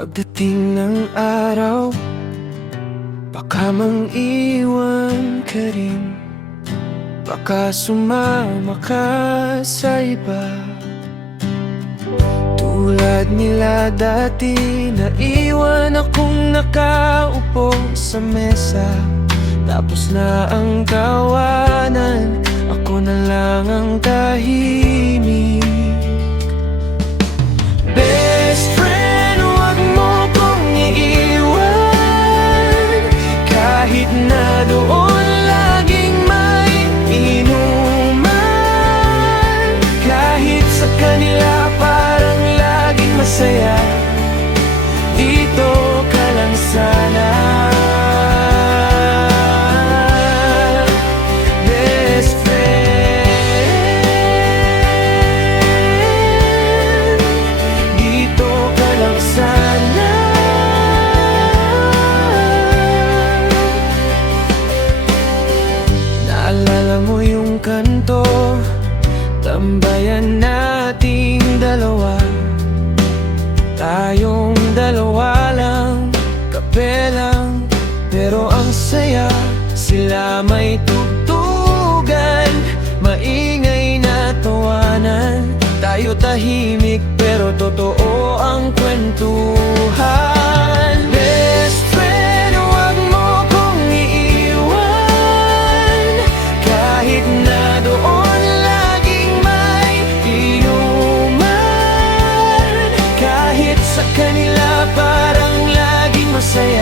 Pagdating ng araw, baka mang-iwan ka rin, baka sumama ka sa iba. Tulad nila dati, naiwan akong nakaupo sa mesa. Tapos na ang tawanan, ako na lang ang tahimik. Best friend, huwag mo kong iiwan, kahit na doon laging may inuman. Kahit sa kanila parang laging masaya, dito ka lang sana. Best friend, dito ka lang sana. Naalala mo yung kanto, tambayan nating dalawa. Tayong dalawa lang, kape lang, pero ang saya. Sila may tugtugan, maingay na tawanan. Tayo tahimik pero totoo ang kwentuhan. Best friend, huwag mo kong iiwan, kahit na doon laging may inuman. Kahit sa kanila parang laging masaya,